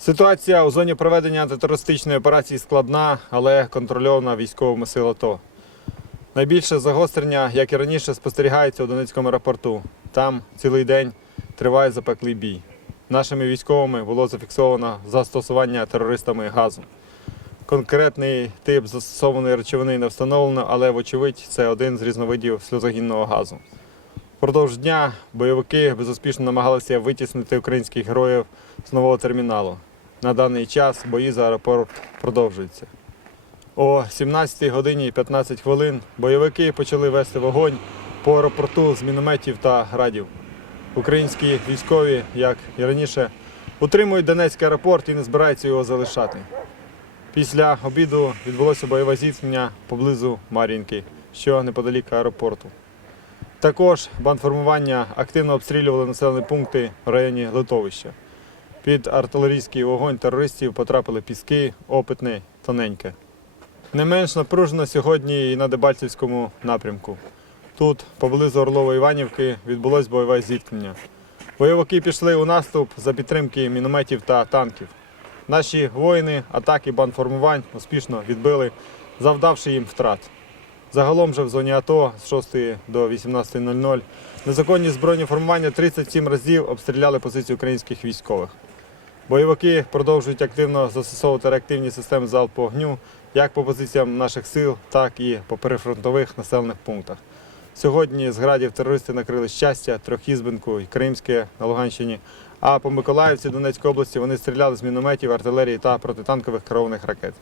Ситуація у зоні проведення антитерористичної операції складна, але контрольована військовими сил АТО. Найбільше загострення, як і раніше, спостерігається у Донецькому аеропорту. Там цілий день триває запеклий бій. Нашими військовими було зафіксовано застосування терористами газу. Конкретний тип застосованої речовини не встановлено, але, вочевидь, це один з різновидів сльозогінного газу. Впродовж дня бойовики безуспішно намагалися витіснити українських героїв з нового терміналу. На даний час бої за аеропорт продовжуються. О 17 годині 15 хвилин бойовики почали вести вогонь по аеропорту з мінометів та градів. Українські військові, як і раніше, утримують Донецький аеропорт і не збираються його залишати. Після обіду відбулося бойове зіткнення поблизу Мар'їнки, що неподалік аеропорту. Також бандформування активно обстрілювали населені пункти в районі Литовища. Під артилерійський вогонь терористів потрапили піски, опитне, тоненьке. Не менш напружено сьогодні і на Дебальцівському напрямку. Тут, поблизу Орлово-Іванівки, відбулось бойове зіткнення. Бойовики пішли у наступ за підтримки мінометів та танків. Наші воїни атаки бандформувань успішно відбили, завдавши їм втрат. Загалом же в зоні АТО з 6 до 18.00 незаконні збройні формування 37 разів обстріляли позиції українських військових. Бойовики продовжують активно застосовувати реактивні системи залпового вогню як по позиціям наших сил, так і по перифронтових населених пунктах. Сьогодні з градів терористи накрили щастя, Трьохізбинку і Кримське на Луганщині. А по Миколаївці Донецької області вони стріляли з мінометів, артилерії та протитанкових керованих ракет.